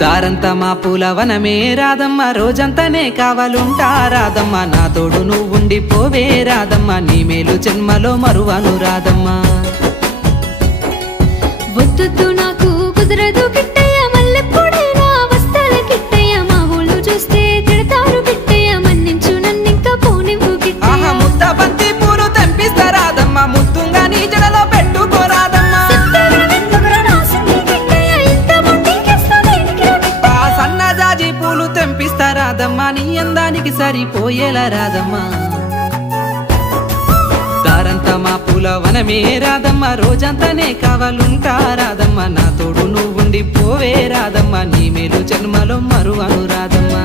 దారంతా మా పూలవనమే రాదమ్మ రోజంతానే కావాలుంటా రాదమ్మ నా తోడు నువ్వుండి పోవే రాదమ్మ నీ మేలు జన్మలో మరువను రాదమ్మ వద్దు నాకు కుదరదు కిట్టయ్య మల్లెప్పుడైనా వస్తాల కిట్టయ్య మా ఊళ్ళు చూస్తే తిడతారు కిట్టయ్య మన్నించు నన్నింకా పోనివ్వు కిట్టయ్య ముద్ద బంతి పూలు తెంపిస్తా రాదమ్మ ముద్దుగా నీ జడలో పెట్టుకోరాదమ్మ సన్నజాజి పూలు తెంపిస్తా రాదమ్మ నీ అందానికి సరిపోయేలా రాదమ్మ దారంతా మా పూలవనమే రాదమ్మ రోజంతానే కావాలుంటా రాదమ్మ నా తోడు నువ్వుండి పోవే రాదమ్మ నీ మేలు జన్మలో మరువను రాదమ్మ